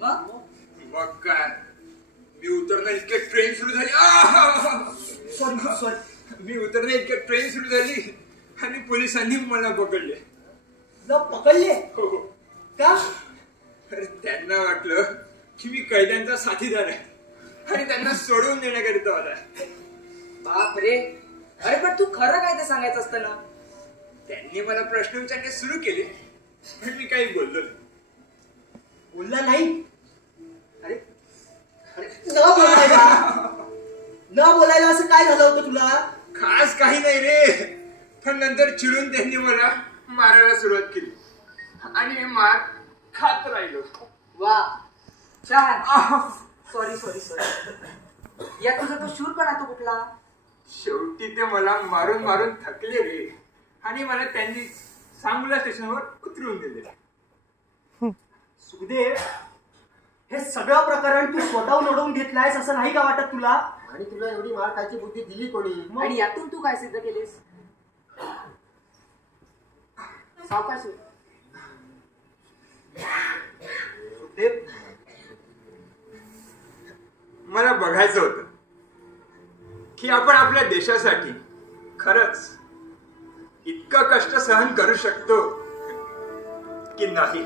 मग काय मी उतरणं इतके ट्रेन सुरू झाली मी उतरणं इतके ट्रेन सुरू झाली आणि पोलिसांनी मला पकडले. पकडले? हो. का? त्यांना वाटलं की मी कैद्यांचा साथीदार आहे आणि त्यांना सोडवून देण्याकरिता आला. बाप रे. अरे पण तू खरं काय ते सांगायचं असतं ना. त्यांनी मला प्रश्न विचारणे सुरू केले पण मी काही बोललो बोलला नाही. अरे न बोलायला असं काय झालं होतं तुला? खास काही नाही रे, पण नंतर चिडून त्यांनी मला मारायला सुरुवात केली आणि मी मार खात राहिलो. वा छान. Sorry sorry sorry. या तुझा तो शूरपणा तो कुठला? शेवटी ते मला मारून मारून थकले रे आणि मला त्यांनी सांगोला स्टेशनवर उतरवून दिले. सुखदेव, हे सगळं प्रकरण तू स्वतःहून ओढवून घेतलायस असं नाही का वाटत तुला? आणि तुला एवढी मार खायची बुद्धी दिली कोणी? आणि यातून तू काय सिद्ध केलीस? सावकाश. सुखदेव, मला बघायचं होतं की आपण आपल्या देशासाठी खरंच इतकं कष्ट सहन करू शकतो की नाही.